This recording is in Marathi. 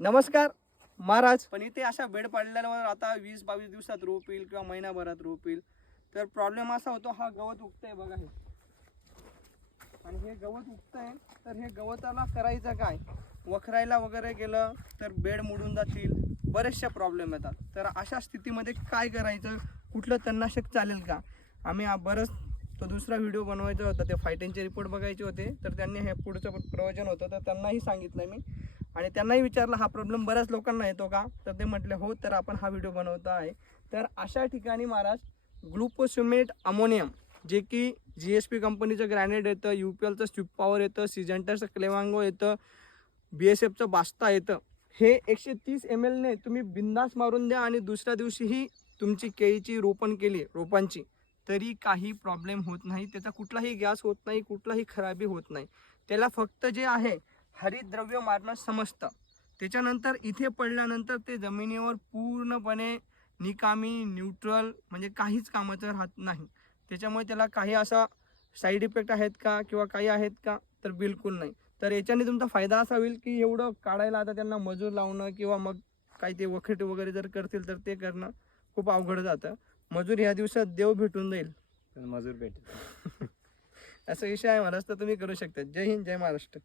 नमस्कार महाराज. पण इथे अशा बेड पडल्यावर आता वीस बावीस दिवसात रोप येईल किंवा महिनाभरात रोप येईल. तर प्रॉब्लेम असा होतो हा गवत उगतंय बघा हे. आणि हे गवत उगतंय तर हे गवताला करायचं काय? वखरायला वगैरे गेलं तर बेड मोडून जातील. बरेचशा प्रॉब्लेम येतात. तर अशा स्थितीमध्ये काय करायचं? कुठलं तणनाशक चालेल का? आम्ही बरंच तो दुसरा व्हिडिओ बनवायचा होता. ते फायटिंगचे रिपोर्ट बघायचे होते. तर त्यांनी हे पुढचं प्रयोजन होतं. तर त्यांनाही सांगितलं मी. आणि त्यांनाही विचारलं हा प्रॉब्लेम बऱ्याच लोकांना येतो का? तर ते म्हटले हो तर आपण हा व्हिडिओ बनवता आहे. तर अशा ठिकाणी महाराज ग्लुकोसिमेट अमोनियम जे की जी एस पी कंपनीचं ग्रॅनेट येतं यू पी एलचं स्ट्यूप पॉवर येतं सिजेंटरचं क्लेवांगो येतं बी एस एफचं बास्ता येतं हे एकशे तीस एम एलने तुम्ही बिंदास मारून द्या आणि दुसऱ्या दिवशीही तुमची केळीची रोपण केली रोपांची तरी काही प्रॉब्लेम होत नाही. त्याचा कुठलाही गॅस होत नाही कुठलाही खराबी होत नाही. त्याला फक्त जे आहे हरितद्रव्य मारणं समजतं. त्याच्यानंतर इथे पडल्यानंतर ते जमिनीवर पूर्णपणे निकामी न्यूट्रल म्हणजे काहीच कामाचं राहत नाही. त्याच्यामुळे त्याला काही असा साईड इफेक्ट आहेत का किंवा काही आहेत का तर बिलकुल नाही. तर याच्याने तुमचा फायदा असा होईल की एवढं काढायला आता त्यांना मजूर लावणं किंवा मग काही ते वखट वगैरे जर करतील तर ते करणं खूप अवघड जातं. मजूर ह्या दिवसात देव भेटून जाईल. मजूर भेटत असा विषय आहे महाराष्ट्र तुम्ही करू शकता. जय हिंद जय महाराष्ट्र.